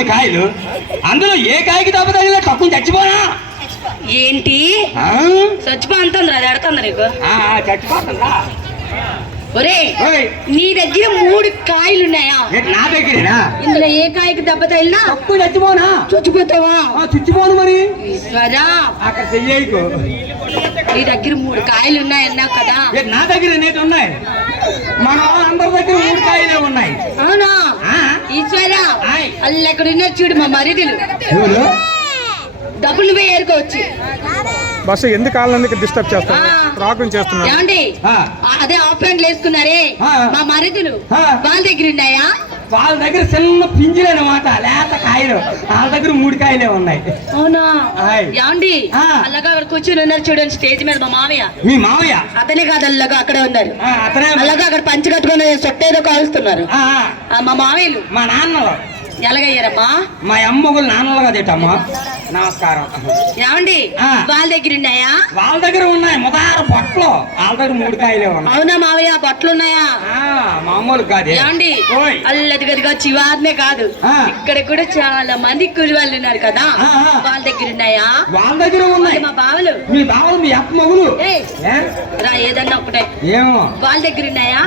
3 కాయలు. అందులో ఏ కాయకి దెబ్బ తగిలినా తక్కువ చచ్చిపోనా? ఏంటి చచ్చిపో అంటుంది అది ఎడతాంది నీకు. చచ్చిపోతుందా? ఒరే నీ దగ్గర 3 కాయలు ఉన్నాయా? నా దగ్గరేనా? ఇందులో ఏ కాయకి దెబ్బ తగిలినా తక్కువ చచ్చిపోనా? చచ్చిపోతావా? చచ్చిపోను మరి. ఈశ్వరా అక్కడ చెయ్యకు. నీ దగ్గర 3 కాయలు ఉన్నాయన్నా కదా? నా దగ్గర నేటి ఉన్నాయి. మన అందరి దగ్గర 3 కాయలే ఉన్నాయి. అవునా? ఈశ్వరా వాళ్ళు ఎక్కడ ఉన్నారు చూడు మా మరిదిలు. డబ్బులు నువ్వే ఏరుకోవచ్చు. బస్సు ఎందుకు వాళ్ళందుకు డిస్టర్బ్ చేస్తాను, ప్రాబ్లం చేస్తున్నా. ఏమండి అదే ఆఫ్ హ్యాండ్లు వేసుకున్నారే మా మరిదులు, వాళ్ళ దగ్గర ఉన్నాయా? వాళ్ళ దగ్గర చిన్న పింజులు అన్నమాట, లేత కాయలు. వాళ్ళ దగ్గర 3 కాయలే ఉన్నాయి. అవునా? ఏమండి అలాగా అక్కడ కూర్చొని ఉన్నారు చూడండి స్టేజ్ మీద మా మామయ్య. మీ మామయ్య? అతనే కాదు, అలాగా అక్కడే ఉన్నారు. అతనే అలాగా అక్కడ పంచి కట్టుకుని సొట్టేదో కాలుస్తున్నారు మా మామయ్యలు. మా నాన్నలు ఎలాగయ్యారమ్మా? మా అమ్మగులు నాన్నలుగా తిట్టమ్మా. నమస్కారం. ఏమండి వాళ్ళ దగ్గర ఉన్నాయా? వాళ్ళ దగ్గర ఉన్నాయి ముదారు బట్టలు. వాళ్ళ దగ్గర 3 కాయలే ఉన్నాయి. అవునా మావయ్య? బట్టలు ఉన్నాయా? మామూలు కాదు. ఏమండి అల్లది గదిగా చివారినే కాదు, ఇక్కడ కూడా చాలా మంది కూలి వాళ్ళు ఉన్నారు కదా, వాళ్ళ దగ్గర ఉన్నాయా? వాళ్ళ దగ్గర ఉన్నాయి. మా బావలు. మీ బావలు మీ అప్ప మగులు రా ఏదన్నా ఒకటే. ఏమో వాళ్ళ దగ్గర ఉన్నాయా?